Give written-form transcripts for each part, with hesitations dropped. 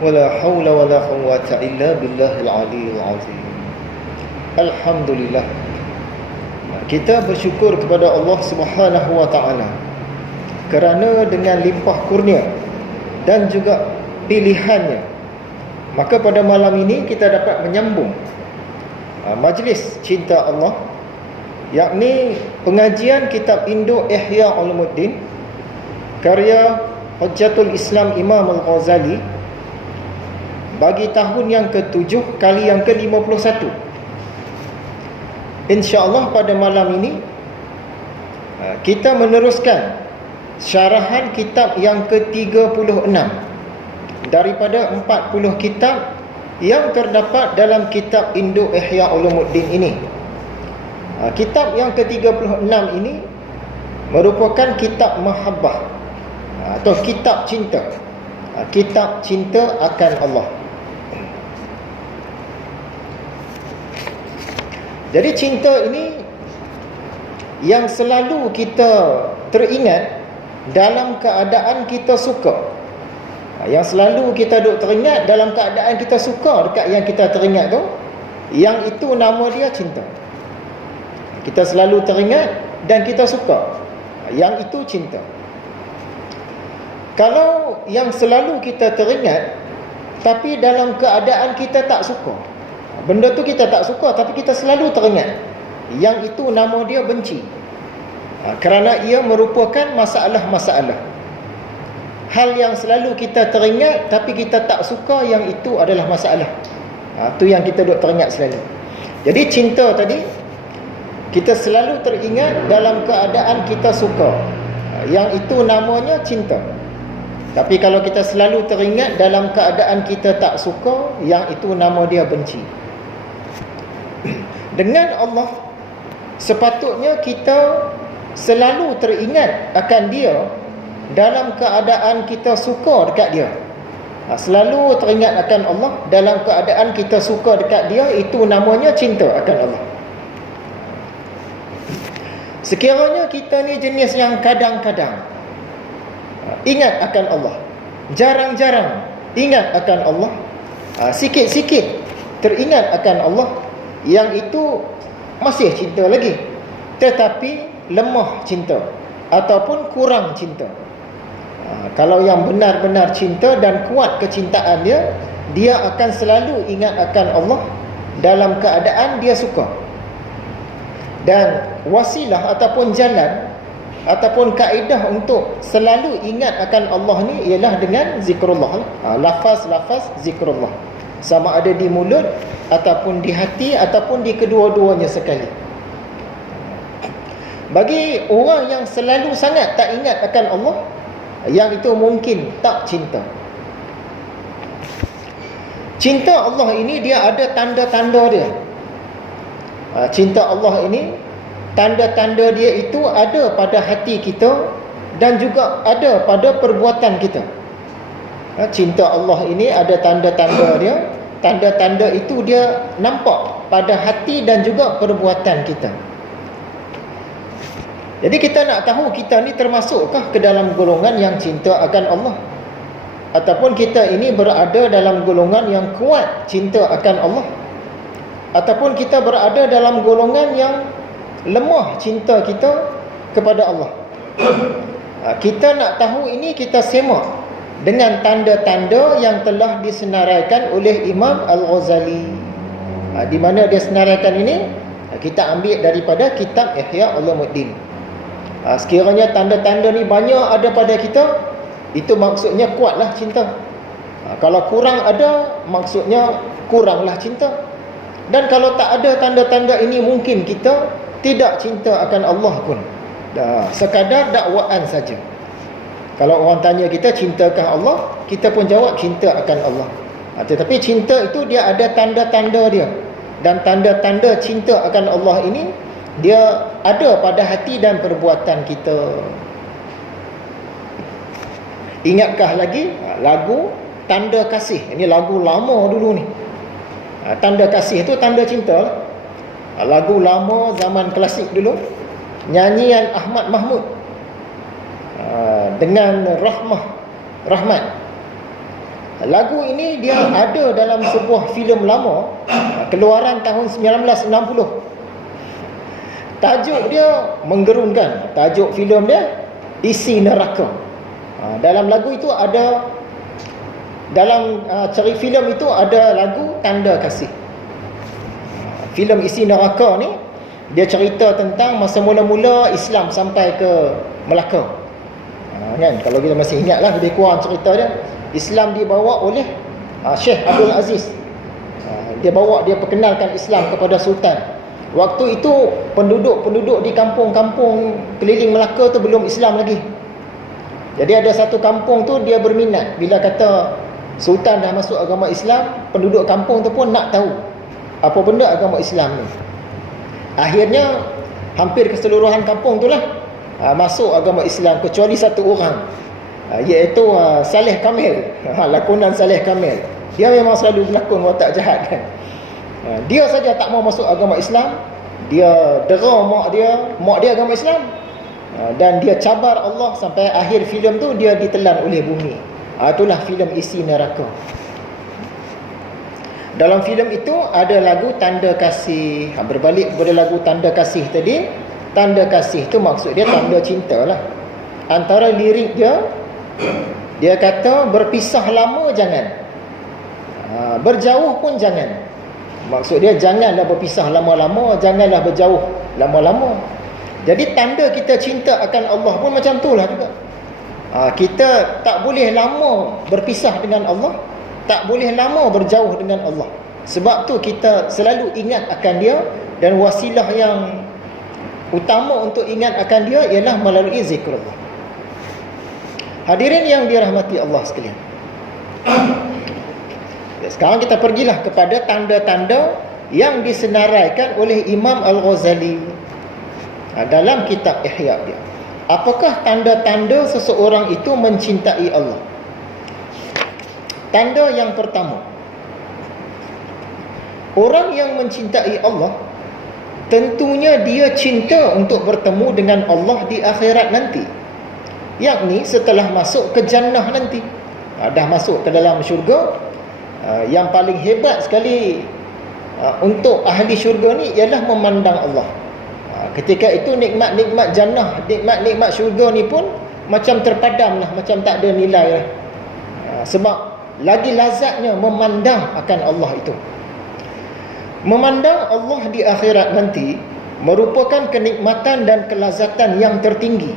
Wala haula wala quwwata illa billahil aliyil azim. Alhamdulillah. Kita bersyukur kepada Allah Subhanahu wa taala kerana dengan limpah kurnia dan juga pilihannya, maka pada malam ini kita dapat menyambung majlis cinta Allah, yakni pengajian kitab induk Ihya Ulumuddin karya Hujjatul Islam Imam Al-Ghazali bagi tahun yang ke-7 kali yang ke-51. InsyaAllah pada malam ini kita meneruskan syarahan kitab yang ke-36 daripada 40 kitab yang terdapat dalam kitab induk Ihya Ulumuddin ini. Kitab yang ke-36 ini merupakan kitab mahabbah atau kitab cinta. Kitab cinta akan Allah. Jadi cinta ini yang selalu kita teringat dalam keadaan kita suka. Yang selalu kita duk teringat dalam keadaan kita suka dekat yang kita teringat tu, yang itu nama dia cinta. Kita selalu teringat dan kita suka, yang itu cinta. Kalau yang selalu kita teringat tapi dalam keadaan kita tak suka, benda tu kita tak suka tapi kita selalu teringat, yang itu nama dia benci. Kerana ia merupakan masalah-masalah. Hal yang selalu kita teringat tapi kita tak suka, yang itu adalah masalah. Itu yang kita duk teringat selalu. Jadi cinta tadi kita selalu teringat dalam keadaan kita suka, yang itu namanya cinta. Tapi kalau kita selalu teringat dalam keadaan kita tak suka, yang itu nama dia benci. Dengan Allah sepatutnya kita selalu teringat akan dia dalam keadaan kita suka dekat dia. Selalu teringat akan Allah dalam keadaan kita suka dekat dia, itu namanya cinta akan Allah. Sekiranya kita ni jenis yang kadang-kadang ingat akan Allah, jarang-jarang ingat akan Allah, sikit-sikit teringat akan Allah, yang itu masih cinta lagi, tetapi lemah cinta ataupun kurang cinta. Kalau yang benar-benar cinta dan kuat kecintaan dia, dia akan selalu ingat akan Allah dalam keadaan dia suka. Dan wasilah ataupun jalan ataupun kaedah untuk selalu ingat akan Allah ni ialah dengan zikrullah. Lafaz-lafaz zikrullah, sama ada di mulut ataupun di hati ataupun di kedua-duanya sekali. Bagi orang yang selalu sangat tak ingat akan Allah, yang itu mungkin tak cinta. Cinta Allah ini dia ada tanda-tanda dia. Cinta Allah ini, tanda-tanda dia itu ada pada hati kita dan juga ada pada perbuatan kita. Cinta Allah ini ada tanda-tanda dia. Tanda-tanda itu dia nampak pada hati dan juga perbuatan kita. Jadi kita nak tahu kita ni termasukkah ke dalam golongan yang cinta akan Allah, ataupun kita ini berada dalam golongan yang kuat cinta akan Allah, ataupun kita berada dalam golongan yang lemah cinta kita kepada Allah. Kita nak tahu ini, kita semak dengan tanda-tanda yang telah disenaraikan oleh Imam Al-Ghazali. Di mana dia senaraikan ini, kita ambil daripada kitab Ihya Ulumuddin. Sekiranya tanda-tanda ni banyak ada pada kita, itu maksudnya kuatlah cinta. Kalau kurang ada, maksudnya kuranglah cinta. Dan kalau tak ada tanda-tanda ini, mungkin kita tidak cinta akan Allah pun. Sekadar dakwaan saja. Kalau orang tanya kita, cintakah Allah? Kita pun jawab cinta akan Allah. Tetapi cinta itu dia ada tanda-tanda dia. Dan tanda-tanda cinta akan Allah ini, dia ada pada hati dan perbuatan kita. Ingatkah lagi lagu Tanda Kasih? Ini lagu lama dulu ni. Tanda Kasih itu tanda cinta. Lagu lama zaman klasik dulu, nyanyian Ahmad Mahmud dengan Rahmat. Lagu ini dia ada dalam sebuah filem lama, keluaran tahun 1960. Tajuk dia menggerunkan. Tajuk filem dia Isi Neraka. Dalam lagu itu ada, dalam cerita filem itu ada lagu Tanda Kasih. Filem Isi Neraka ni dia cerita tentang masa mula-mula Islam sampai ke Melaka. Kan, kalau kita masih ingatlah lebih kurang cerita dia, Islam dibawa oleh Syekh Abdul Aziz. Dia perkenalkan Islam kepada Sultan. Waktu itu penduduk-penduduk di kampung-kampung keliling Melaka tu belum Islam lagi. Jadi ada satu kampung tu dia berminat, bila kata Sultan dah masuk agama Islam, penduduk kampung tu pun nak tahu apa benda agama Islam ni. Akhirnya hampir keseluruhan kampung tu lah masuk agama Islam, kecuali satu orang, iaitu Saleh Kamil. Lakonan Saleh Kamil, dia memang selalu berlakon watak jahat kan. Dia saja tak mau masuk agama Islam. Dia dera mak dia agama Islam, dan dia cabar Allah sampai akhir filem tu dia ditelan oleh bumi. Itulah filem Isi Neraka. Dalam filem itu ada lagu Tanda Kasih. Berbalik kepada lagu Tanda Kasih tadi, tanda kasih tu maksud dia tanda cinta lah. Antara lirik dia kata berpisah lama jangan, berjauh pun jangan. Maksud dia janganlah berpisah lama-lama, janganlah berjauh lama-lama. Jadi tanda kita cinta akan Allah pun macam tu lah juga. Kita tak boleh lama berpisah dengan Allah, tak boleh lama berjauh dengan Allah. Sebab tu kita selalu ingat akan dia, dan wasilah yang utama untuk ingat akan dia ialah melalui zikrullah. Hadirin yang dirahmati Allah sekalian, sekarang kita pergilah kepada tanda-tanda yang disenaraikan oleh Imam Al-Ghazali dalam kitab Ihya dia. Apakah tanda-tanda seseorang itu mencintai Allah? Tanda yang pertama, orang yang mencintai Allah tentunya dia cinta untuk bertemu dengan Allah di akhirat nanti, yakni setelah masuk ke jannah nanti. Dah masuk ke dalam syurga. Yang paling hebat sekali untuk ahli syurga ni ialah memandang Allah. Ketika itu nikmat-nikmat jannah, nikmat-nikmat syurga ni pun macam terpadam lah, macam tak ada nilai lah. Sebab lagi lazatnya memandang akan Allah itu. Memandang Allah di akhirat nanti merupakan kenikmatan dan kelazatan yang tertinggi,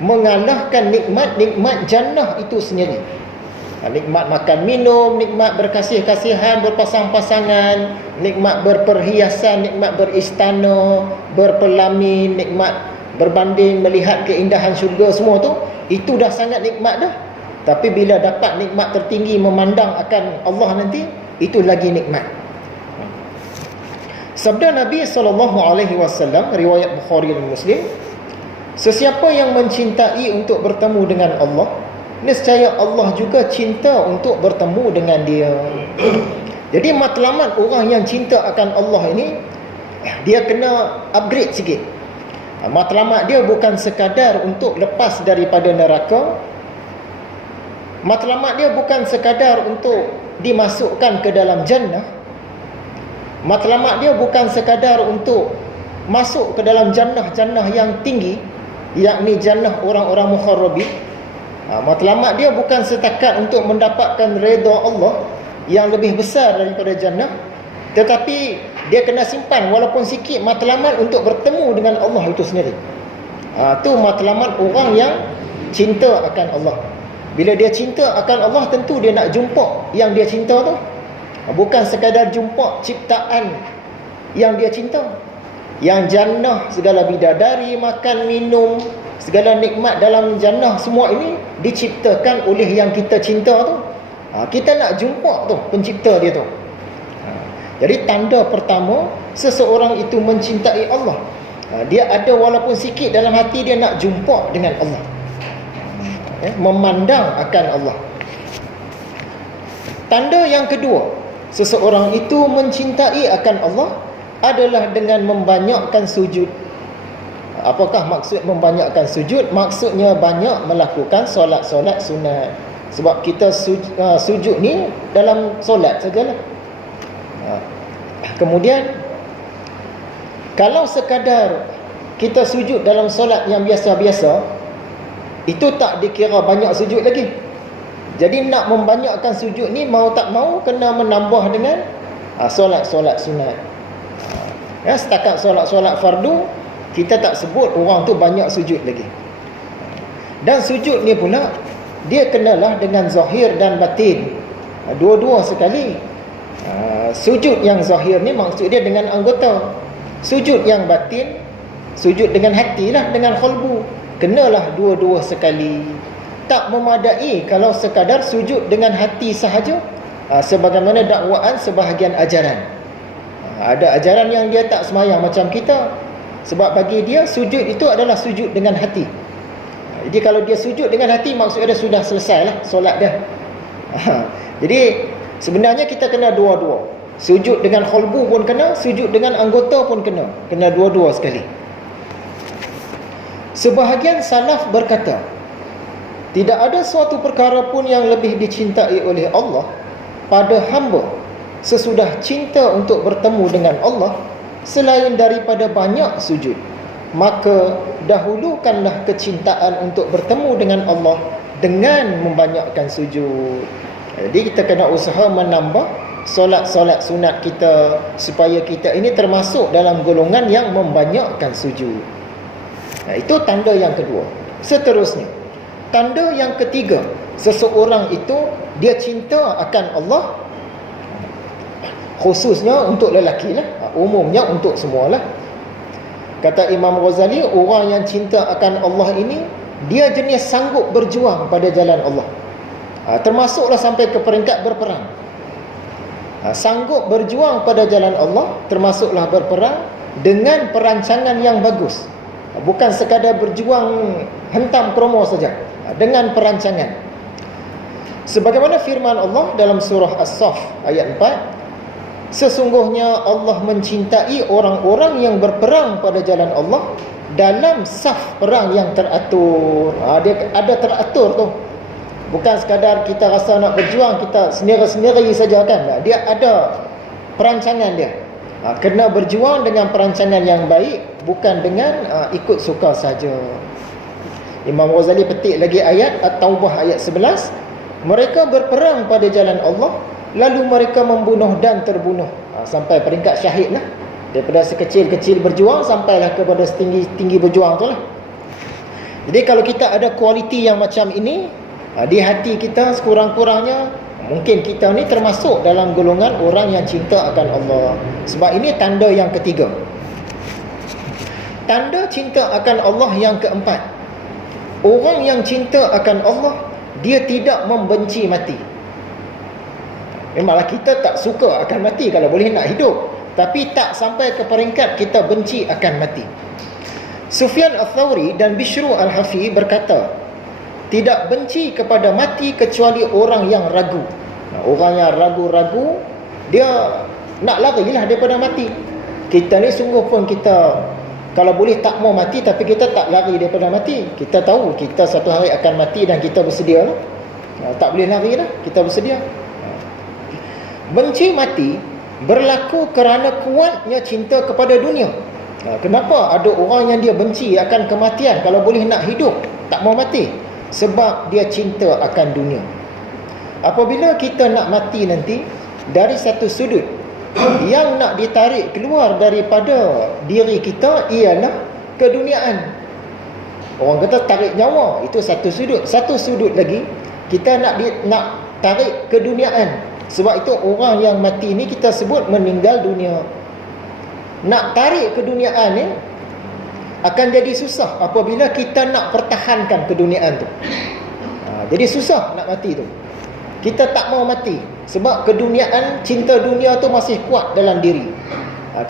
mengalahkan nikmat-nikmat jannah itu sendiri. Nikmat makan minum, nikmat berkasih-kasihan, berpasang-pasangan, nikmat berperhiasan, nikmat beristana, berpelamin, nikmat berbanding melihat keindahan syurga, semua tu, itu dah sangat nikmat dah. Tapi bila dapat nikmat tertinggi memandang akan Allah nanti, itu lagi nikmat. Sabda Nabi SAW, riwayat Bukhari dan Muslim, sesiapa yang mencintai untuk bertemu dengan Allah, nescaya Allah juga cinta untuk bertemu dengan dia. Jadi matlamat orang yang cinta akan Allah ini, dia kena upgrade sikit. Matlamat dia bukan sekadar untuk lepas daripada neraka. Matlamat dia bukan sekadar untuk dimasukkan ke dalam jannah. Matlamat dia bukan sekadar untuk masuk ke dalam jannah-jannah yang tinggi, yakni jannah orang-orang mukharrabin. Matlamat dia bukan setakat untuk mendapatkan redha Allah yang lebih besar daripada jannah, tetapi dia kena simpan walaupun sikit matlamat untuk bertemu dengan Allah itu sendiri. Tu matlamat orang yang cinta akan Allah. Bila dia cinta akan Allah, tentu dia nak jumpa yang dia cinta tu. Bukan sekadar jumpa ciptaan yang dia cinta. Yang jannah, segala bidadari, makan, minum, segala nikmat dalam jannah, semua ini diciptakan oleh yang kita cinta tu. Kita nak jumpa tu pencipta dia tu. Jadi tanda pertama seseorang itu mencintai Allah, dia ada walaupun sikit dalam hati dia nak jumpa dengan Allah, memandang akan Allah. Tanda yang kedua seseorang itu mencintai akan Allah adalah dengan membanyakkan sujud. Apakah maksud membanyakkan sujud? Maksudnya banyak melakukan solat-solat sunat. Sebab kita sujud ni dalam solat sajalah. Kemudian kalau sekadar kita sujud dalam solat yang biasa-biasa, itu tak dikira banyak sujud lagi. Jadi nak membanyakkan sujud ni, mau tak mau kena menambah dengan solat-solat sunat. Setakat solat-solat fardu, kita tak sebut orang tu banyak sujud lagi. Dan sujud ni pula, dia kenalah dengan zahir dan batin, dua-dua sekali. Sujud yang zahir ni maksud dia dengan anggota. Sujud yang batin, sujud dengan hati lah, dengan qalbu. Kenalah dua-dua sekali. Tak memadai kalau sekadar sujud dengan hati sahaja, sebagaimana dakwaan sebahagian ajaran. Ada ajaran yang dia tak semayang macam kita, sebab bagi dia sujud itu adalah sujud dengan hati. Jadi kalau dia sujud dengan hati, maksudnya dia sudah selesai lah solat dia. Jadi sebenarnya kita kena dua-dua. Sujud dengan qalbu pun kena, sujud dengan anggota pun kena. Kena dua-dua sekali. Sebahagian salaf berkata, tidak ada suatu perkara pun yang lebih dicintai oleh Allah pada hamba sesudah cinta untuk bertemu dengan Allah selain daripada banyak sujud. Maka dahulukanlah kecintaan untuk bertemu dengan Allah dengan membanyakkan sujud. Jadi kita kena usaha menambah solat-solat sunat kita, supaya kita ini termasuk dalam golongan yang membanyakkan sujud. Itu tanda yang kedua. Seterusnya, tanda yang ketiga, seseorang itu dia cinta akan Allah, khususnya untuk lelaki lah, umumnya untuk semualah. Kata Imam Ghazali, orang yang cinta akan Allah ini, dia jenis sanggup berjuang pada jalan Allah. Termasuklah sampai ke peringkat berperang. Sanggup berjuang pada jalan Allah, termasuklah berperang dengan perancangan yang bagus. Bukan sekadar berjuang hentam kromo saja, dengan perancangan. Sebagaimana firman Allah dalam surah As-Saff ayat 4, sesungguhnya Allah mencintai orang-orang yang berperang pada jalan Allah dalam saf perang yang teratur. Dia ada teratur tu. Bukan sekadar kita rasa nak berjuang, kita sendiri-sendiri saja kan. Dia ada perancangan dia. Kena berjuang dengan perancangan yang baik, bukan dengan ikut suka saja. Imam Ghazali petik lagi ayat At-Taubah ayat 11. Mereka berperang pada jalan Allah, lalu mereka membunuh dan terbunuh. Sampai peringkat syahid lah. Daripada sekecil-kecil berjuang sampailah kepada setinggi-tinggi berjuang tu lah. Jadi kalau kita ada kualiti yang macam ini di hati kita, sekurang-kurangnya mungkin kita ni termasuk dalam golongan orang yang cinta akan Allah. Sebab ini tanda yang ketiga. Tanda cinta akan Allah yang keempat, orang yang cinta akan Allah, dia tidak membenci mati. Memanglah kita tak suka akan mati kalau boleh nak hidup, tapi tak sampai ke peringkat kita benci akan mati. Sufyan Ats-Tsauri dan Bishru Al-Hafi berkata, tidak benci kepada mati kecuali orang yang ragu. Orang yang ragu-ragu, dia nak larilah daripada mati. Kita ni sungguh pun kita kalau boleh tak mau mati, tapi kita tak lari daripada mati. Kita tahu kita satu hari akan mati dan kita bersedia lah. Tak boleh lari lah, kita bersedia. Benci mati berlaku kerana kuatnya cinta kepada dunia. Kenapa ada orang yang dia benci akan kematian, kalau boleh nak hidup, tak mau mati? Sebab dia cinta akan dunia. Apabila kita nak mati nanti, dari satu sudut yang nak ditarik keluar daripada diri kita ialah keduniaan. Orang kata tarik nyawa, itu satu sudut. Satu sudut lagi, kita nak tarik keduniaan. Sebab itu orang yang mati ni kita sebut meninggal dunia. Nak tarik keduniaan ni akan jadi susah apabila kita nak pertahankan keduniaan tu. Jadi susah nak mati tu. Kita tak mau mati sebab keduniaan, cinta dunia tu masih kuat dalam diri.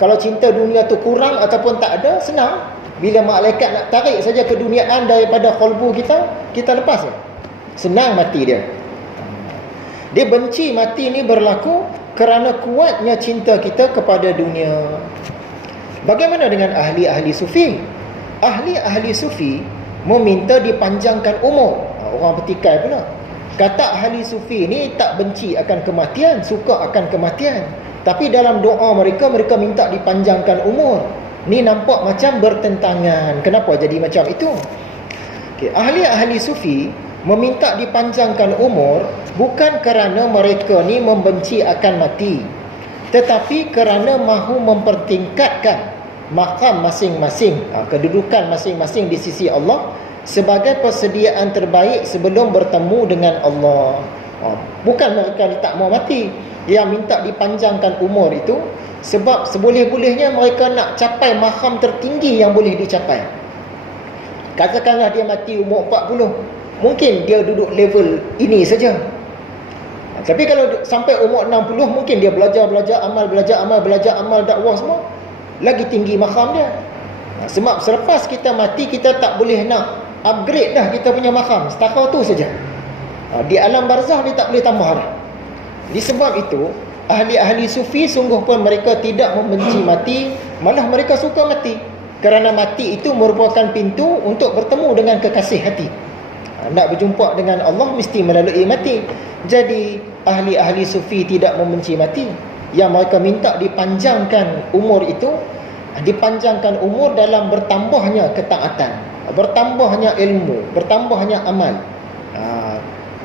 Kalau cinta dunia tu kurang ataupun tak ada, senang. Bila malaikat nak tarik saja keduniaan daripada qalbu kita, kita lepas je. Senang mati dia. Dia benci mati ni berlaku kerana kuatnya cinta kita kepada dunia. Bagaimana dengan ahli-ahli sufi? Ahli-ahli sufi meminta dipanjangkan umur. Orang bertikai pula. Kata ahli sufi ni tak benci akan kematian, suka akan kematian. Tapi dalam doa mereka, mereka minta dipanjangkan umur. Ni nampak macam bertentangan. Kenapa jadi macam itu? Okay. Ahli-ahli sufi meminta dipanjangkan umur bukan kerana mereka ni membenci akan mati, tetapi kerana mahu mempertingkatkan maqam masing-masing, kedudukan masing-masing di sisi Allah sebagai persediaan terbaik sebelum bertemu dengan Allah. Bukan mereka ni tak mau mati. Yang minta dipanjangkan umur itu sebab seboleh-bolehnya mereka nak capai maqam tertinggi yang boleh dicapai. Katakanlah dia mati umur 40, mungkin dia duduk level ini saja. Tapi kalau sampai umur 60, mungkin dia belajar amal dakwah semua, lagi tinggi maqam dia. Sebab selepas kita mati, kita tak boleh nak upgrade dah kita punya maqam, setakat tu saja. Di alam barzah dia tak boleh tambah dah. Disebab itu, ahli-ahli sufi sungguh pun mereka tidak membenci mati, malah mereka suka mati. Kerana mati itu merupakan pintu untuk bertemu dengan kekasih hati. Nak berjumpa dengan Allah mesti melalui mati. Jadi ahli-ahli sufi tidak membenci mati. Yang mereka minta dipanjangkan umur itu, dipanjangkan umur dalam bertambahnya ketaatan, bertambahnya ilmu, bertambahnya amal,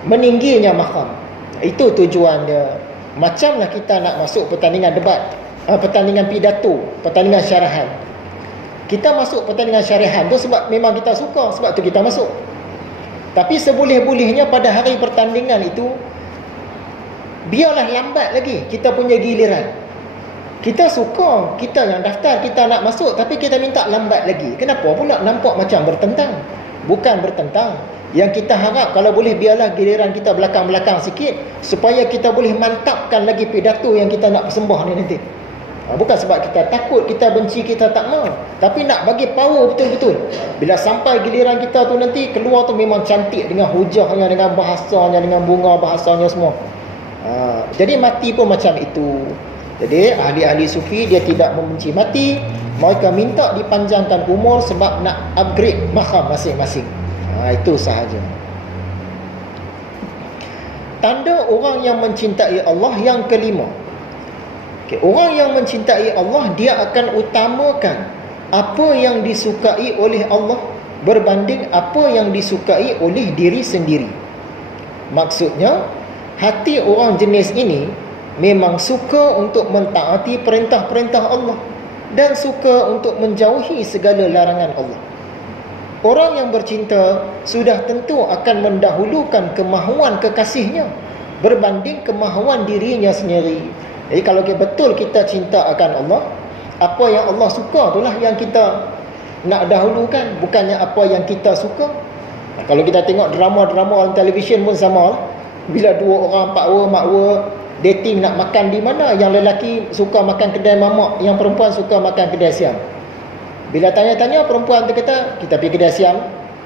meningginya maqam. Itu tujuan dia. Macamlah kita nak masuk pertandingan debat, pertandingan pidato, pertandingan syarahan. Kita masuk pertandingan syarahan tu sebab memang kita suka, sebab tu kita masuk. Tapi seboleh-bolehnya pada hari pertandingan itu, biarlah lambat lagi kita punya giliran. Kita suka, kita yang daftar, kita nak masuk, tapi kita minta lambat lagi. Kenapa pula nampak macam bertentang? Bukan bertentang. Yang kita harap kalau boleh biarlah giliran kita belakang-belakang sikit, supaya kita boleh mantapkan lagi pidato yang kita nak persembah ni nanti. Bukan sebab kita takut, kita benci, kita tak mau, tapi nak bagi power betul-betul. Bila sampai giliran kita tu nanti, keluar tu memang cantik dengan hujahnya, dengan bahasanya, dengan bunga bahasanya semua. Jadi mati pun macam itu. Jadi ahli-ahli sufi dia tidak membenci mati, mereka minta dipanjangkan umur sebab nak upgrade maqam masing-masing. Itu sahaja. Tanda orang yang mencintai Allah yang kelima. Orang yang mencintai Allah, dia akan utamakan apa yang disukai oleh Allah berbanding apa yang disukai oleh diri sendiri. Maksudnya, hati orang jenis ini memang suka untuk mentaati perintah-perintah Allah dan suka untuk menjauhi segala larangan Allah. Orang yang bercinta sudah tentu akan mendahulukan kemahuan kekasihnya berbanding kemahuan dirinya sendiri. Jadi kalau betul kita cinta akan Allah, apa yang Allah suka itulah yang kita nak dahulukan, bukannya apa yang kita suka. Kalau kita tengok drama-drama televisyen pun sama lah. Bila dua orang pakwa-makwa dating nak makan di mana, yang lelaki suka makan kedai mamak, yang perempuan suka makan kedai siam. Bila tanya-tanya, perempuan tu kata kita pergi kedai siam,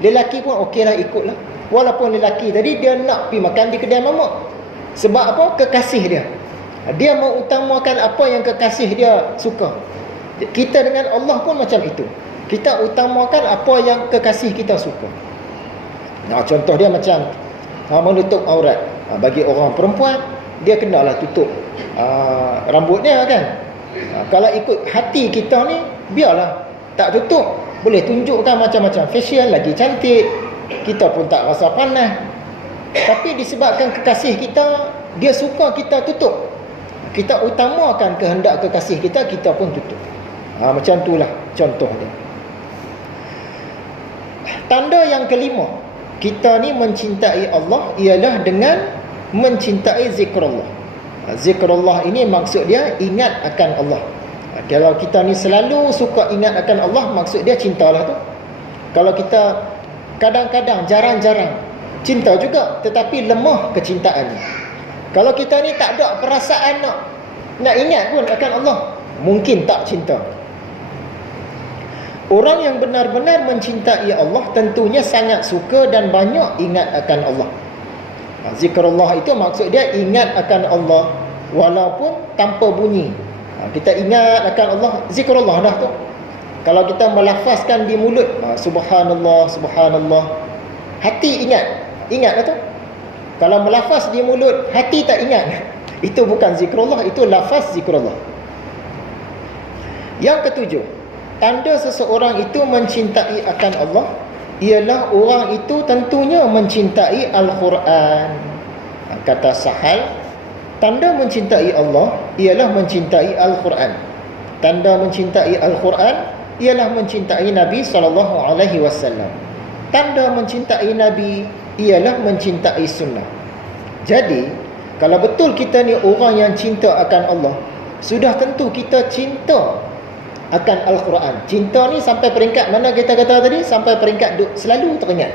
lelaki pun okeylah, ikutlah. Walaupun lelaki tadi dia nak pergi makan di kedai mamak. Sebab apa? Kekasih dia. Dia mengutamakan apa yang kekasih dia suka. Kita dengan Allah pun macam itu. Kita utamakan apa yang kekasih kita suka. Contoh dia macam menutup aurat. Bagi orang perempuan, dia kenalah tutup rambutnya kan. Kalau ikut hati kita ni, biarlah tak tutup. Boleh tunjukkan macam-macam fashion, lagi cantik. Kita pun tak rasa panas. Tapi disebabkan kekasih kita, dia suka kita tutup, kita utamakan kehendak kekasih kita, kita pun tutup. Macam itulah contoh dia. Tanda yang kelima, kita ni mencintai Allah ialah dengan mencintai zikrullah. Zikrullah ini maksud dia ingat akan Allah. Kalau kita ni selalu suka ingat akan Allah, maksud dia cintalah tu. Kalau kita kadang-kadang, jarang-jarang cinta juga, tetapi lemah kecintaannya. Kalau kita ni tak ada perasaan nak ingat pun akan Allah, mungkin tak cinta. Orang yang benar-benar mencintai Allah tentunya sangat suka dan banyak ingat akan Allah. Zikrullah itu maksud dia ingat akan Allah walaupun tanpa bunyi. Kita ingat akan Allah, zikrullah dah tu. Kalau kita melafazkan di mulut, subhanallah, subhanallah, hati ingat dah tu. Kalau melafaz di mulut, hati tak ingat, itu bukan zikrullah, itu lafaz zikrullah. Yang ketujuh, tanda seseorang itu mencintai akan Allah ialah orang itu tentunya mencintai Al-Quran. Kata Sahal, tanda mencintai Allah ialah mencintai Al-Quran. Tanda mencintai Al-Quran ialah mencintai Nabi SAW. Tanda mencintai Nabi ialah mencintai sunnah. Jadi, kalau betul kita ni orang yang cinta akan Allah, sudah tentu kita cinta akan Al-Quran. Cinta ni sampai peringkat mana kita kata tadi? Sampai peringkat selalu teringat.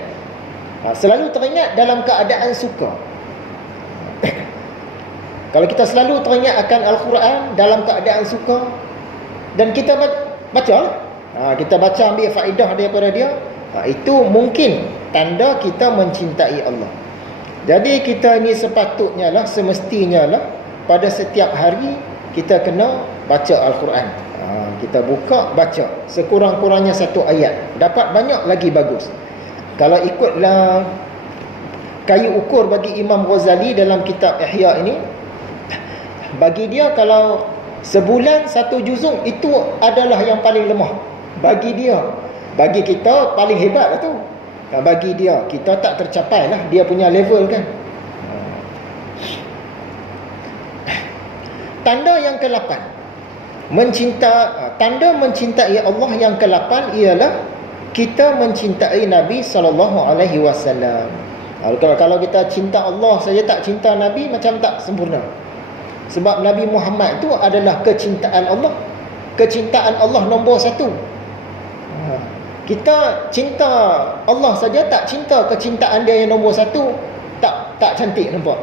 Selalu teringat dalam keadaan suka. Kalau kita selalu teringat akan Al-Quran dalam keadaan suka, dan kita baca, kita baca ambil faedah daripada dia, itu mungkin tanda kita mencintai Allah. Jadi kita ni sepatutnya lah, semestinya lah, pada setiap hari kita kena baca Al-Quran. Kita buka, baca sekurang-kurangnya satu ayat, dapat banyak lagi bagus. Kalau ikutlah kayu ukur bagi Imam Ghazali dalam kitab Ihya ini, bagi dia kalau sebulan satu juzuk itu adalah yang paling lemah. Bagi dia, bagi kita paling hebat lah tu. Bagi dia, kita tak tercapai lah dia punya level kan. Tanda yang ke-8, tanda mencintai Allah yang ke-8 ialah kita mencintai Nabi SAW. Kalau kita cinta Allah saja tak cinta Nabi, macam tak sempurna. Sebab Nabi Muhammad itu adalah kecintaan Allah. Kecintaan Allah nombor 1. Kita cinta Allah saja tak cinta kecintaan dia yang nombor 1, tak cantik nampak.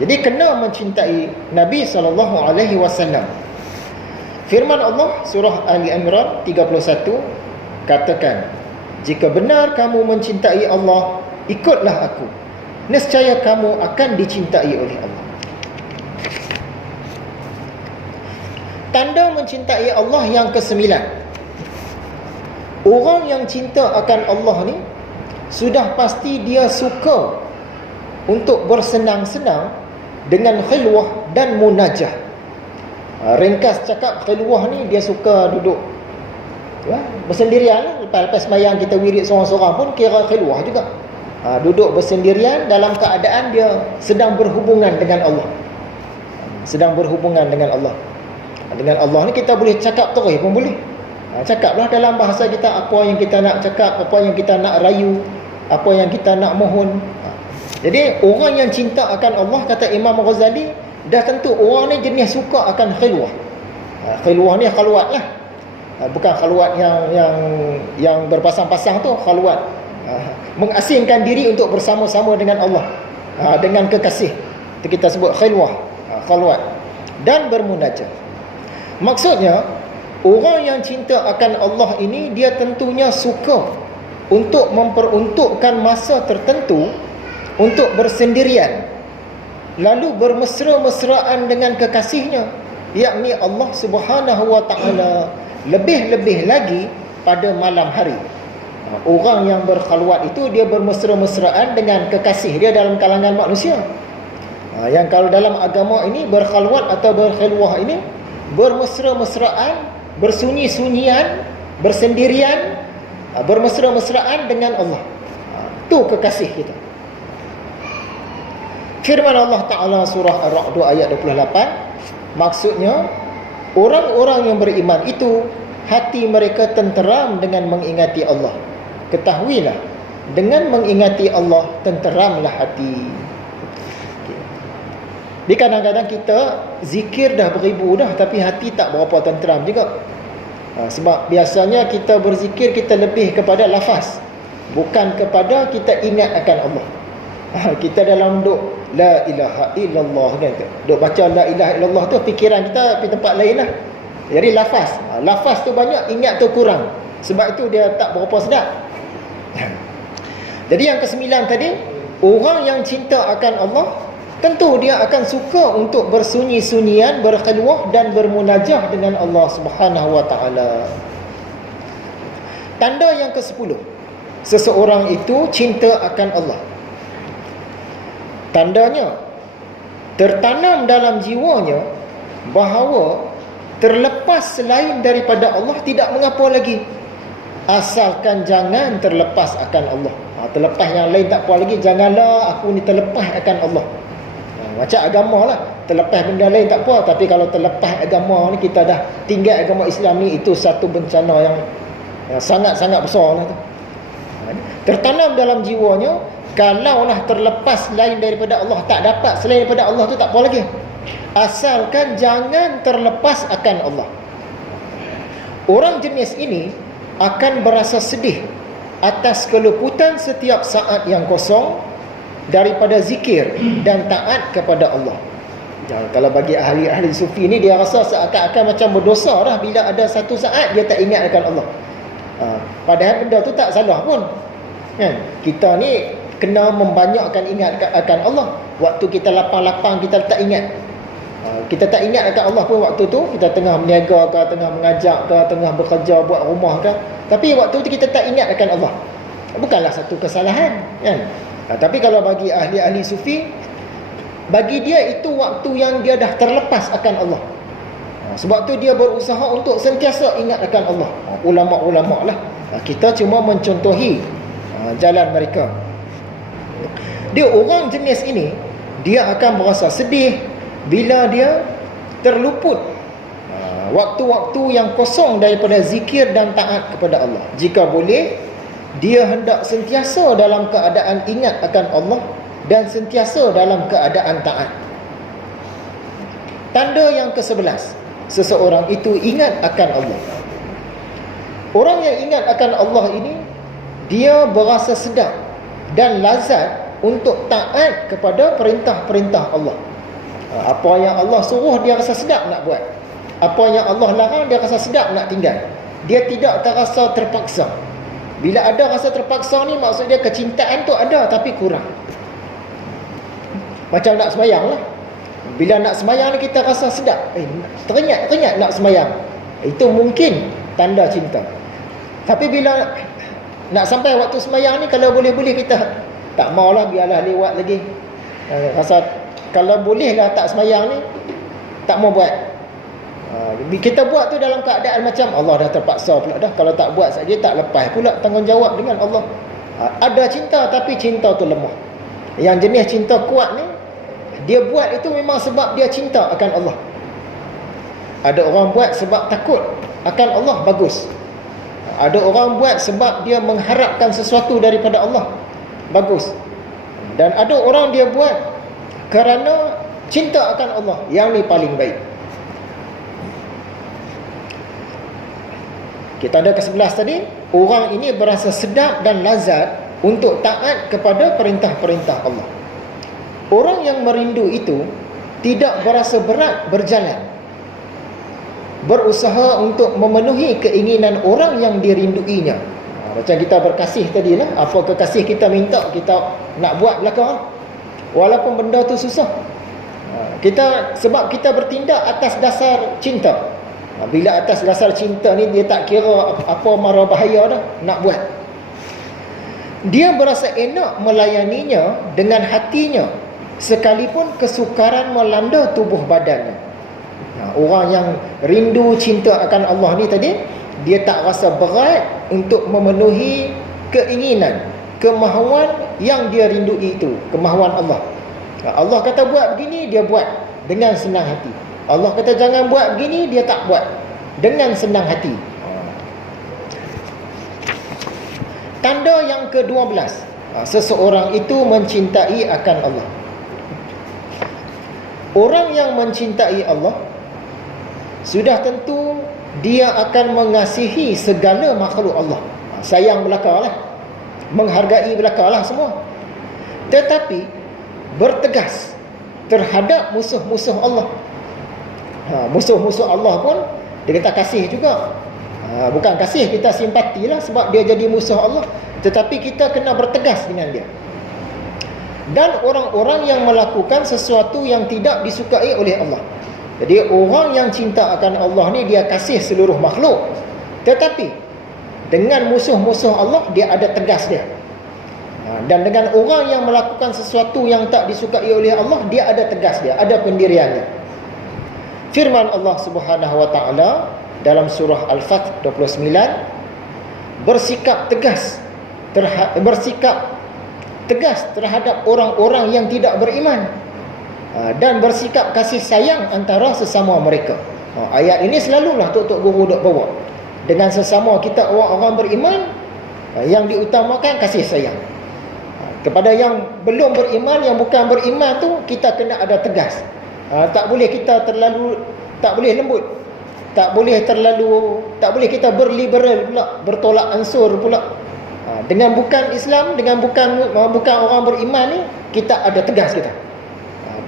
Jadi kena mencintai Nabi SAW. Firman Allah surah Ali Imran 31 katakan, jika benar kamu mencintai Allah, ikutlah aku, nescaya kamu akan dicintai oleh Allah. Tanda mencintai Allah yang ke-9, orang yang cinta akan Allah ni sudah pasti dia suka untuk bersenang-senang dengan khilwah dan munajah. Ringkas cakap, khilwah ni dia suka duduk bersendirian. Lepas sembahyang kita wirid seorang-seorang pun kira khilwah juga. Duduk bersendirian dalam keadaan dia sedang berhubungan dengan Allah. Sedang berhubungan dengan Allah. Dengan Allah ni kita boleh cakap terus pun boleh. Cakaplah dalam bahasa kita apa yang kita nak cakap, apa yang kita nak rayu, apa yang kita nak mohon. Jadi orang yang cinta akan Allah, kata Imam Ghazali, dah tentu orang ni jenis suka akan khilwah. Khilwah ni khalwat lah. Bukan khalwat yang berpasang-pasang tu, khalwat mengasingkan diri untuk bersama-sama dengan Allah, dengan kekasih. Itu kita sebut khilwah, khalwat. Dan bermunajah. Maksudnya orang yang cinta akan Allah ini, dia tentunya suka untuk memperuntukkan masa tertentu untuk bersendirian, lalu bermesra-mesraan dengan kekasihnya, yakni Allah Subhanahu wa ta'ala. Lebih-lebih lagi pada malam hari. Orang yang berkhalwat itu dia bermesra-mesraan dengan kekasih dia dalam kalangan manusia. Yang kalau dalam agama ini berkhalwat atau berkhilwah ini bermesra-mesraan, bersunyi-sunyian, bersendirian, bermesra-mesraan dengan Allah. Itu kekasih kita. Firman Allah Ta'ala surah Ar-Ra'd ayat 28, maksudnya orang-orang yang beriman itu hati mereka tenteram dengan mengingati Allah. Ketahuilah, dengan mengingati Allah tenteramlah hati. Di kadang-kadang kita zikir dah beribu dah, tapi hati tak berapa tenteram juga. Sebab biasanya kita berzikir, kita lebih kepada lafaz, bukan kepada kita ingat akan Allah. Kita dalam duk la ilaha illallah kan, duk baca la ilaha illallah tu, fikiran kita pergi tempat lain lah. Jadi lafaz tu banyak, ingat tu kurang. Sebab itu dia tak berapa sedap. Jadi yang ke-9 tadi, orang yang cinta akan Allah, tentu dia akan suka untuk bersunyi-sunyian, berkhilwah dan bermunajah dengan Allah Subhanahu wa ta'ala. Tanda yang ke-10, seseorang itu cinta akan Allah. Tandanya tertanam dalam jiwanya bahawa terlepas selain daripada Allah tidak mengapa lagi, asalkan jangan terlepas akan Allah. Terlepas yang lain tak apa lagi, janganlah aku ni terlepas akan Allah. Macam agama lah, terlepas benda lain tak apa, tapi kalau terlepas agama ni, kita dah tinggal agama Islam ni, itu satu bencana yang sangat-sangat besar lah tu. Tertanam dalam jiwanya, kalaulah terlepas lain daripada Allah, tak dapat selain daripada Allah tu tak apa lagi, asalkan jangan terlepas akan Allah. Orang jenis ini akan berasa sedih atas keleputan setiap saat yang kosong daripada zikir dan taat kepada Allah. Kalau bagi ahli-ahli sufi ni, dia rasa seakan-akan macam berdosa dah bila ada satu saat dia tak ingat akan Allah. Padahal benda tu tak salah pun, kan? Kita ni kena membanyakkan ingat akan Allah. Waktu kita lapang-lapang, kita tak ingat. Kita tak ingat akan Allah pun waktu tu kita tengah berniaga ke, tengah mengajar ke, tengah bekerja buat rumah ke, tapi waktu tu kita tak ingat akan Allah. Bukanlah satu kesalahan, kan? Tapi kalau bagi ahli-ahli sufi, bagi dia itu waktu yang dia dah terlepas akan Allah. Sebab tu dia berusaha untuk sentiasa ingat akan Allah. Ulama-ulama lah, kita cuma mencontohi jalan mereka. Dia orang jenis ini, dia akan berasa sedih bila dia terluput waktu-waktu yang kosong daripada zikir dan taat kepada Allah. Jika boleh, dia hendak sentiasa dalam keadaan ingat akan Allah dan sentiasa dalam keadaan taat. Tanda yang ke-11, seseorang itu ingat akan Allah. Orang yang ingat akan Allah ini, dia berasa sedap dan lazat untuk taat kepada perintah-perintah Allah. Apa yang Allah suruh, dia rasa sedap nak buat. Apa yang Allah larang, dia rasa sedap nak tinggal. Dia tidak terasa terpaksa. Bila ada rasa terpaksa ni, maksudnya kecintaan tu ada tapi kurang. Macam nak sembahyang lah. Bila nak sembahyang ni kita rasa sedap, teringat nak sembahyang, itu mungkin tanda cinta. Tapi bila nak sampai waktu sembahyang ni, kalau boleh-boleh kita tak maulah, biarlah lewat lagi. Rasa kalau bolehlah tak sembahyang ni, tak mau buat. Kita buat tu dalam keadaan macam Allah dah terpaksa pula dah. Kalau tak buat saja, tak lepas pula tanggungjawab dengan Allah. Ada cinta tapi cinta tu lemah. Yang jenis cinta kuat ni, dia buat itu memang sebab dia cinta akan Allah. Ada orang buat sebab takut akan Allah, bagus. Ada orang buat sebab dia mengharapkan sesuatu daripada Allah, bagus. Dan ada orang dia buat kerana cinta akan Allah, yang ni paling baik. Kita ada ke-11 tadi, orang ini berasa sedap dan lazat untuk taat kepada perintah-perintah Allah. Orang yang merindu itu tidak berasa berat berjalan, berusaha untuk memenuhi keinginan orang yang dirinduinya. Macam kita berkasih tadi lah, apa kekasih kita minta, kita nak buat belakang, walaupun benda tu susah. Sebab kita bertindak atas dasar cinta. Bila atas dasar cinta ni, dia tak kira apa mara bahaya dah, nak buat. Dia berasa enak melayaninya dengan hatinya, sekalipun kesukaran melanda tubuh badannya. Orang yang rindu cinta akan Allah ni tadi, dia tak rasa berat untuk memenuhi keinginan, kemahuan yang dia rindui itu, kemahuan Allah. Allah kata buat begini, dia buat dengan senang hati. Allah kata jangan buat begini, dia tak buat dengan senang hati. Tanda yang ke-12, seseorang itu mencintai akan Allah. Orang yang mencintai Allah, sudah tentu dia akan mengasihi segala makhluk Allah. Sayang belaka lah, menghargai belaka lah semua. Tetapi bertegas terhadap musuh-musuh Allah. Musuh-musuh Allah pun dia kata kasih juga. Bukan kasih kita simpatilah sebab dia jadi musuh Allah, tetapi kita kena bertegas dengan dia. Dan orang-orang yang melakukan sesuatu yang tidak disukai oleh Allah. Jadi orang yang cinta akan Allah ni, dia kasih seluruh makhluk, tetapi dengan musuh-musuh Allah dia ada tegas dia. Dan dengan orang yang melakukan sesuatu yang tak disukai oleh Allah, dia ada tegas, dia ada pendiriannya. Firman Allah Subhanahu wa taala dalam surah Al-Fath 29, bersikap tegas terhadap orang-orang yang tidak beriman, dan bersikap kasih sayang antara sesama mereka. Ayat ini selalulah tok-tok guru dok bawa. Dengan sesama kita orang-orang beriman, yang diutamakan kasih sayang. Kepada yang belum beriman, yang bukan beriman tu, kita kena ada tegas. Tak boleh kita tak boleh lembut. Tak boleh kita berliberal pula, bertolak ansur pula. Dengan bukan Islam, dengan bukan orang beriman ni, kita ada tegas kita.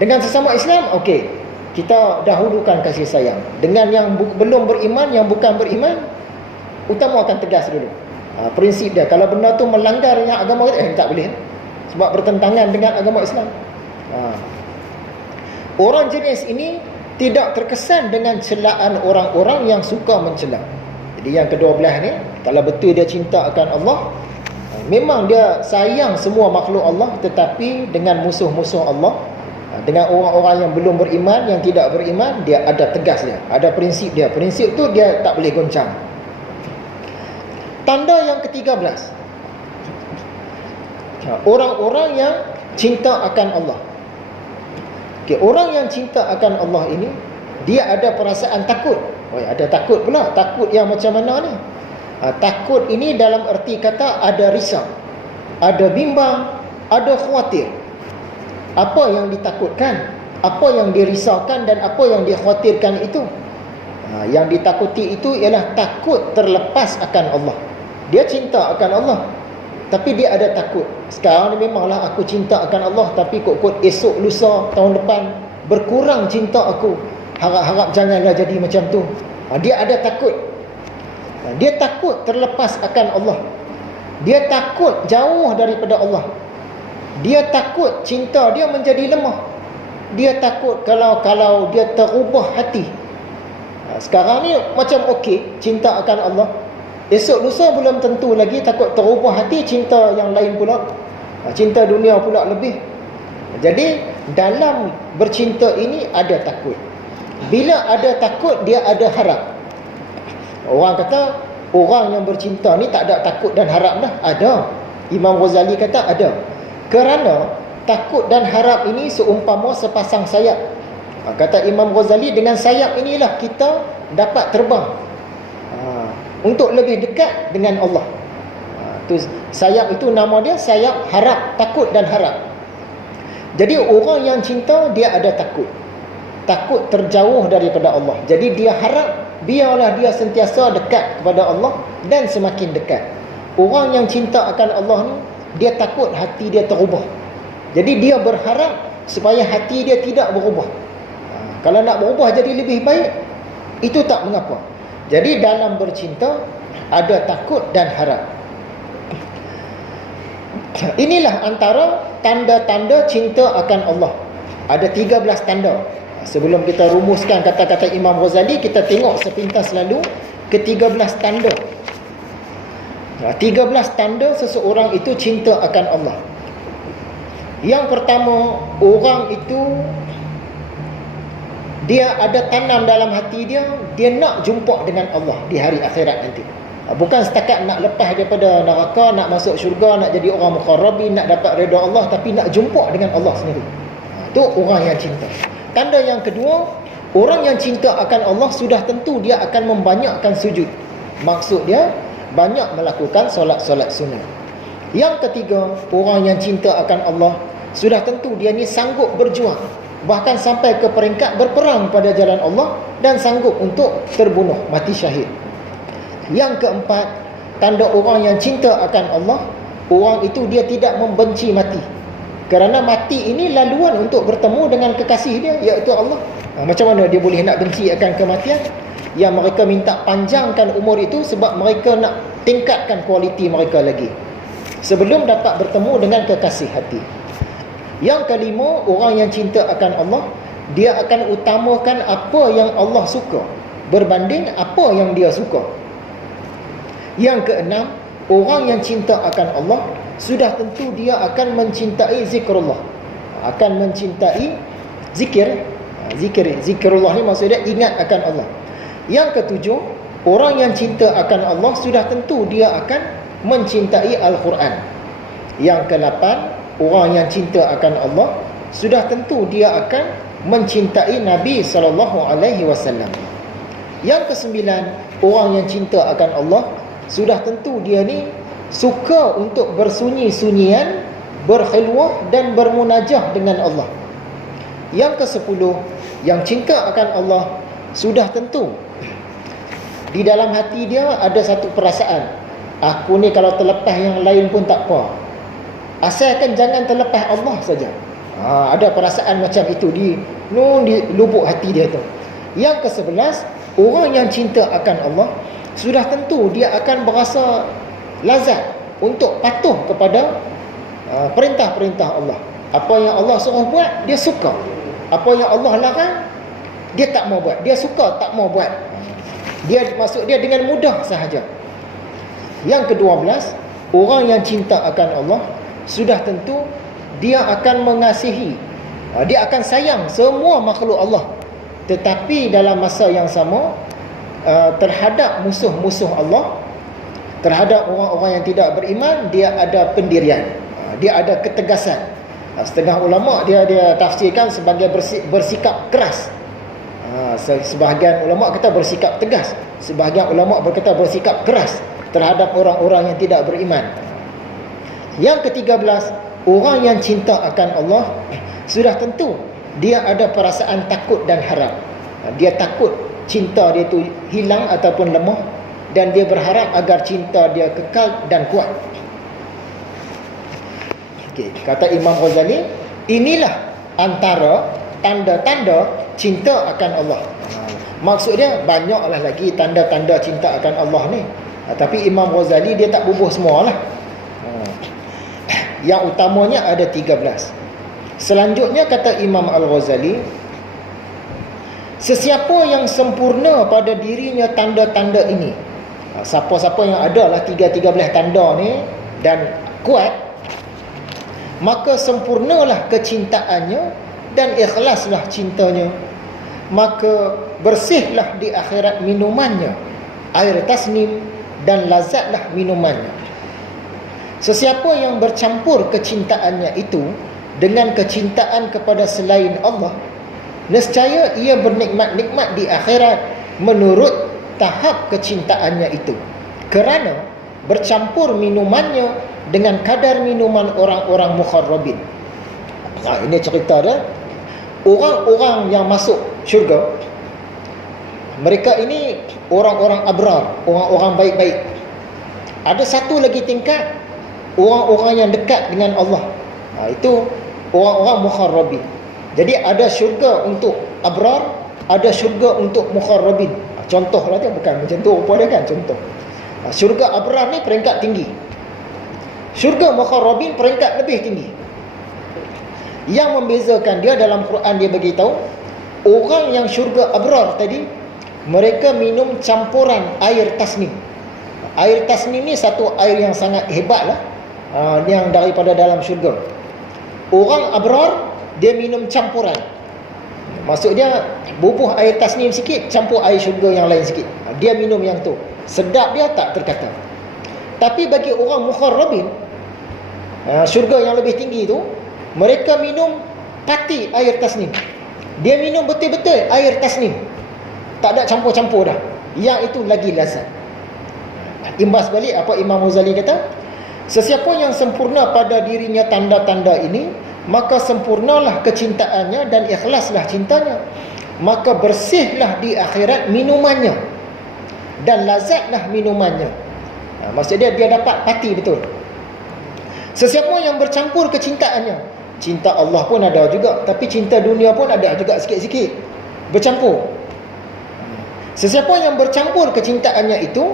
Dengan sesama Islam, okey, kita dahulukan kasih sayang. Dengan yang belum beriman, yang bukan beriman, utamakan tegas dulu. Prinsip dia, kalau benda tu melanggar yang agama kita, tak boleh, sebab bertentangan dengan agama Islam. Orang jenis ini tidak terkesan dengan celaan orang-orang yang suka mencela. Jadi yang ke-12 ni, kalau betul dia cinta akan Allah, memang dia sayang semua makhluk Allah, tetapi dengan musuh-musuh Allah, dengan orang-orang yang belum beriman, yang tidak beriman, dia ada tegas dia, ada prinsip dia. Prinsip tu dia tak boleh goncang. Tanda yang ke-13, orang-orang yang cinta akan Allah. Okay, orang yang cinta akan Allah ini, dia ada perasaan takut. Ada takut pula. Takut yang macam mana ni? Takut ini dalam erti kata ada risau, ada bimbang, ada khawatir. Apa yang ditakutkan, apa yang dirisaukan, dan apa yang dikhawatirkan itu. Yang ditakuti itu ialah takut terlepas akan Allah. Dia cinta akan Allah, tapi dia ada takut. Sekarang ni memanglah aku cinta akan Allah, tapi kot-kot esok lusa tahun depan berkurang cinta aku. Harap-harap janganlah jadi macam tu. Dia ada takut. Dia takut terlepas akan Allah. Dia takut jauh daripada Allah. Dia takut cinta dia menjadi lemah. Dia takut kalau dia terubah hati. Sekarang ni macam okey, cinta akan Allah. Esok lusa belum tentu lagi, takut terubah hati, cinta yang lain pula. Cinta dunia pula lebih. Jadi dalam bercinta ini ada takut. Bila ada takut, dia ada harap. Orang kata orang yang bercinta ni tak ada takut dan harap dah. Ada. Imam Ghazali kata ada. Kerana takut dan harap ini seumpama sepasang sayap. Kata Imam Ghazali, dengan sayap inilah kita dapat terbang untuk lebih dekat dengan Allah. Sayap itu nama dia sayap harap, takut dan harap. Jadi orang yang cinta, dia ada takut. Takut terjauh daripada Allah. Jadi dia harap biarlah dia sentiasa dekat kepada Allah dan semakin dekat. Orang yang cinta akan Allah ni, dia takut hati dia terubah. Jadi dia berharap supaya hati dia tidak berubah. Kalau nak berubah jadi lebih baik, itu tak mengapa. Jadi dalam bercinta ada takut dan harap. Inilah antara tanda-tanda cinta akan Allah. Ada 13 tanda. Sebelum kita rumuskan kata-kata Imam Ghazali, kita tengok sepintas lalu ke-13 tanda. 13 tanda seseorang itu cinta akan Allah. Yang pertama, orang itu dia ada tanam dalam hati dia, dia nak jumpa dengan Allah di hari akhirat nanti. Bukan setakat nak lepas daripada neraka, nak masuk syurga, nak jadi orang mukharrabin, nak dapat redha Allah, tapi nak jumpa dengan Allah sendiri. Itu orang yang cinta. Tanda yang kedua, orang yang cinta akan Allah sudah tentu dia akan membanyakkan sujud. Maksud dia banyak melakukan solat-solat sunnah. Yang ketiga, orang yang cinta akan Allah sudah tentu dia ni sanggup berjuang, bahkan sampai ke peringkat berperang pada jalan Allah dan sanggup untuk terbunuh, mati syahid. Yang keempat, tanda orang yang cinta akan Allah, orang itu dia tidak membenci mati. Kerana mati ini laluan untuk bertemu dengan kekasih dia, iaitu Allah. Macam mana dia boleh nak benci akan kematian? Yang mereka minta panjangkan umur itu sebab mereka nak tingkatkan kualiti mereka lagi sebelum dapat bertemu dengan kekasih hati. Yang kelima, orang yang cinta akan Allah, dia akan utamakan apa yang Allah suka berbanding apa yang dia suka. Yang keenam, orang yang cinta akan Allah, sudah tentu dia akan mencintai zikrullah, akan mencintai zikir. Zikrullah ni maksudnya ingat akan Allah. Yang ketujuh, orang yang cinta akan Allah, sudah tentu dia akan mencintai Al-Quran. Yang ke-8, orang yang cinta akan Allah, sudah tentu dia akan mencintai Nabi SAW. Yang ke-9, orang yang cinta akan Allah, sudah tentu dia ni suka untuk bersunyi-sunyian, berkhilwah dan bermunajah dengan Allah. Yang ke-10, yang cinta akan Allah, sudah tentu di dalam hati dia ada satu perasaan, aku ni kalau terlepas yang lain pun tak apa, asalkan jangan terlepas Allah saja. Ada perasaan macam itu di lubuk hati dia tu. Yang ke-11, orang yang cinta akan Allah, sudah tentu dia akan berasa lazat untuk patuh kepada perintah-perintah Allah. Apa yang Allah suruh buat, dia suka. Apa yang Allah larang, dia tak mau buat. Dia suka tak mau buat. Maksud dia dengan mudah sahaja. Yang ke-12, orang yang cinta akan Allah, sudah tentu dia akan mengasihi, dia akan sayang semua makhluk Allah. Tetapi dalam masa yang sama, terhadap musuh-musuh Allah, terhadap orang-orang yang tidak beriman, dia ada pendirian, dia ada ketegasan. Setengah ulama dia tafsirkan sebagai bersikap keras. Sebahagian ulama kata bersikap tegas, sebahagian ulama berkata bersikap keras terhadap orang-orang yang tidak beriman. Yang ke-13, orang yang cinta akan Allah, sudah tentu dia ada perasaan takut dan harap. Dia takut cinta dia tu hilang ataupun lemah, dan dia berharap agar cinta dia kekal dan kuat. Kata Imam Ghazali, inilah antara tanda-tanda cinta akan Allah. Maksud dia banyaklah lagi tanda-tanda cinta akan Allah ni, tapi Imam Ghazali dia tak bubuh semualah. Yang utamanya ada 13. Selanjutnya kata Imam Al-Ghazali, sesiapa yang sempurna pada dirinya tanda-tanda ini, siapa-siapa yang ada lah 13 tanda ni dan kuat, maka sempurnalah kecintaannya dan ikhlaslah cintanya, maka bersihlah di akhirat minumannya, air tasnim, dan lazatlah minumannya. Sesiapa yang bercampur kecintaannya itu dengan kecintaan kepada selain Allah, nescaya ia bernikmat-nikmat di akhirat menurut tahap kecintaannya itu, kerana bercampur minumannya dengan kadar minuman orang-orang mukharrabin. Ini cerita dia. Orang-orang yang masuk syurga, mereka ini orang-orang abrar, orang-orang baik-baik. Ada satu lagi tingkat, orang-orang yang dekat dengan Allah. Itu orang-orang mukharrabin. Jadi ada syurga untuk abrar, ada syurga untuk mukharrabin. Contohlah dia, bukan macam tu rupa dia kan, contoh. Syurga abrar ni peringkat tinggi, syurga mukharrabin peringkat lebih tinggi. Yang membezakan dia, dalam Quran dia beritahu, orang yang syurga abrar tadi, mereka minum campuran air tasnim. Air tasnim ni satu air yang sangat hebat lah, yang daripada dalam syurga. Orang abrar, dia minum campuran. Maksud dia, bubuh air tasnim sikit, campur air syurga yang lain sikit. Dia minum yang tu. Sedap dia tak terkata. Tapi bagi orang mukharrabin, syurga yang lebih tinggi tu, mereka minum pati air tasnim. Dia minum betul-betul air tasnim, tak ada campur-campur dah. Yang itu lagi lazat. Imbas balik apa Imam Ghazali kata, sesiapa yang sempurna pada dirinya tanda-tanda ini, maka sempurnalah kecintaannya dan ikhlaslah cintanya, maka bersihlah di akhirat minumannya dan lazatlah minumannya. Maksud dia dapat pati betul. Sesiapa yang bercampur kecintaannya, cinta Allah pun ada juga, tapi cinta dunia pun ada juga sikit-sikit, bercampur. Sesiapa yang bercampur kecintaannya itu,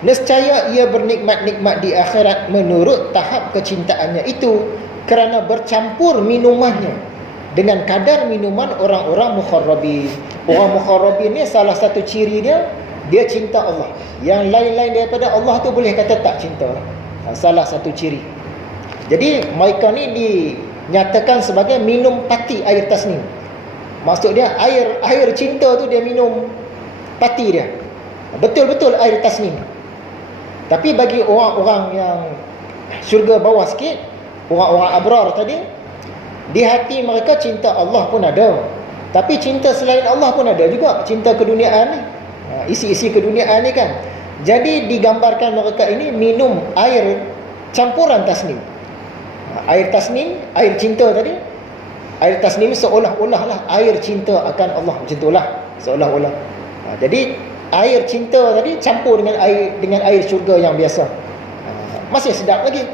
nescaya ia bernikmat-nikmat di akhirat menurut tahap kecintaannya itu, kerana bercampur minumannya dengan kadar minuman orang-orang mukharrabin. Orang mukharrabin ni salah satu ciri dia, dia cinta Allah. Yang lain-lain daripada Allah tu boleh kata tak cinta. Salah satu ciri. Jadi mereka ni dinyatakan sebagai minum pati air tasnim. Maksud dia air cinta tu dia minum pati dia. Betul-betul air tasnim. Tapi bagi orang-orang yang syurga bawah sikit, orang-orang abrar tadi, di hati mereka cinta Allah pun ada. Tapi cinta selain Allah pun ada juga. Cinta keduniaan ni, isi-isi keduniaan ni kan. Jadi digambarkan mereka ini minum air campuran tasnim. Air tasnim, air cinta tadi, air tasnim seolah-olah lah air cinta akan Allah. Macam itulah, seolah-olah. Jadi air cinta tadi campur dengan air syurga yang biasa. Masih sedap lagi.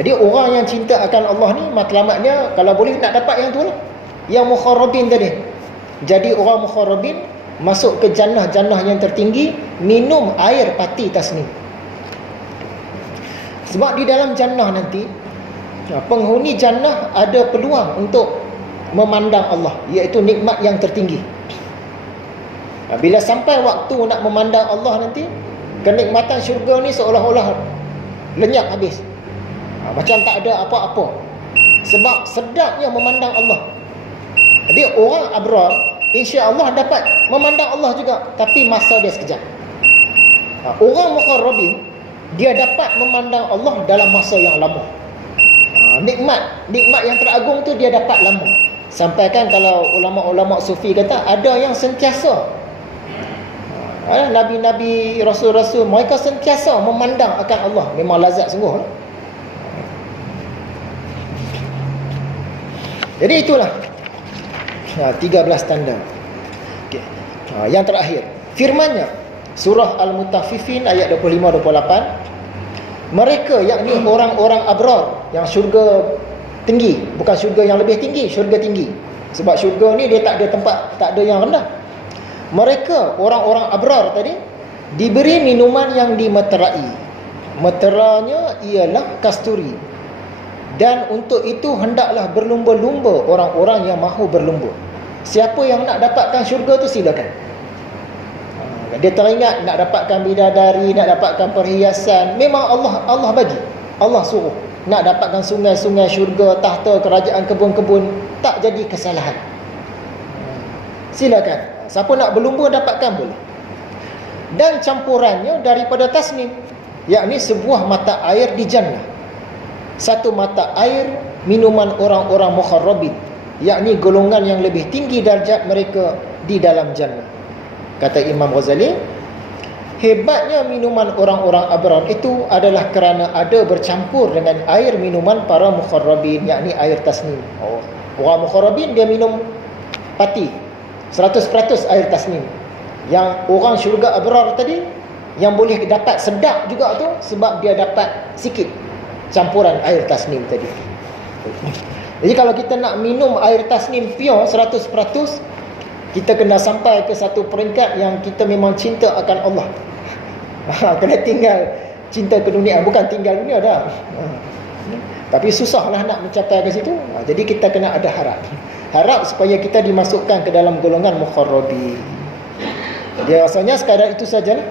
Jadi orang yang cinta akan Allah ni matlamatnya kalau boleh nak dapat yang tu lah, yang mukharrabin tadi. Jadi orang mukharrabin masuk ke jannah-jannah yang tertinggi, minum air pati tasnim. Sebab di dalam jannah nanti, penghuni jannah ada peluang untuk memandang Allah, iaitu nikmat yang tertinggi. Bila sampai waktu nak memandang Allah nanti, kenikmatan syurga ni seolah-olah lenyap habis. Macam tak ada apa-apa. Sebab sedapnya memandang Allah. Jadi orang abrar insya-Allah dapat memandang Allah juga, tapi masa dia sekejap. Orang mukharrabin dia dapat memandang Allah dalam masa yang lama. Nikmat yang teragung tu dia dapat lama. Sampai kan kalau ulama-ulama sufi kata ada yang sentiasa, nabi-nabi, rasul-rasul, mereka sentiasa memandang akan Allah. Memang lazat sungguh. Jadi itulah 13 tanda. Okay. Yang terakhir, firmannya surah Al-Mutaffifin ayat 25-28, mereka yakni orang-orang abrar yang syurga tinggi, bukan syurga yang lebih tinggi, syurga tinggi. Sebab syurga ni dia tak ada tempat, tak ada yang rendah. Mereka orang-orang abrar tadi diberi minuman yang dimeterai. Meteranya ialah kasturi. Dan untuk itu hendaklah berlumba-lumba orang-orang yang mahu berlumba. Siapa yang nak dapatkan syurga tu silakan. Dia teringat nak dapatkan bidadari, nak dapatkan perhiasan, memang Allah bagi. Allah suruh. Nak dapatkan sungai-sungai syurga, tahta kerajaan, kebun-kebun, tak jadi kesalahan. Silakan. Siapa nak berlumba dapatkan boleh. Dan campurannya daripada tasnim, yakni sebuah mata air di jannah. Satu mata air minuman orang-orang mukharrabin, yakni golongan yang lebih tinggi darjat mereka di dalam jannah. Kata Imam Ghazali, hebatnya minuman orang-orang abrar itu adalah kerana ada bercampur dengan air minuman para mukharrabin, yakni air tasnim. Orang mukharrabin dia minum pati 100% air tasnim. Yang orang syurga abrar tadi yang boleh dapat sedap juga tu sebab dia dapat sikit campuran air tasnim tadi. Jadi kalau kita nak minum air tasnim pure 100%, kita kena sampai ke satu peringkat yang kita memang cinta akan Allah. Kena tinggal cinta ke dunia, bukan tinggal dunia dah. Tapi susahlah nak mencapai ke situ. Jadi kita kena ada harap supaya kita dimasukkan ke dalam golongan mukharrabin. Jadi rasanya sekadar itu sajalah.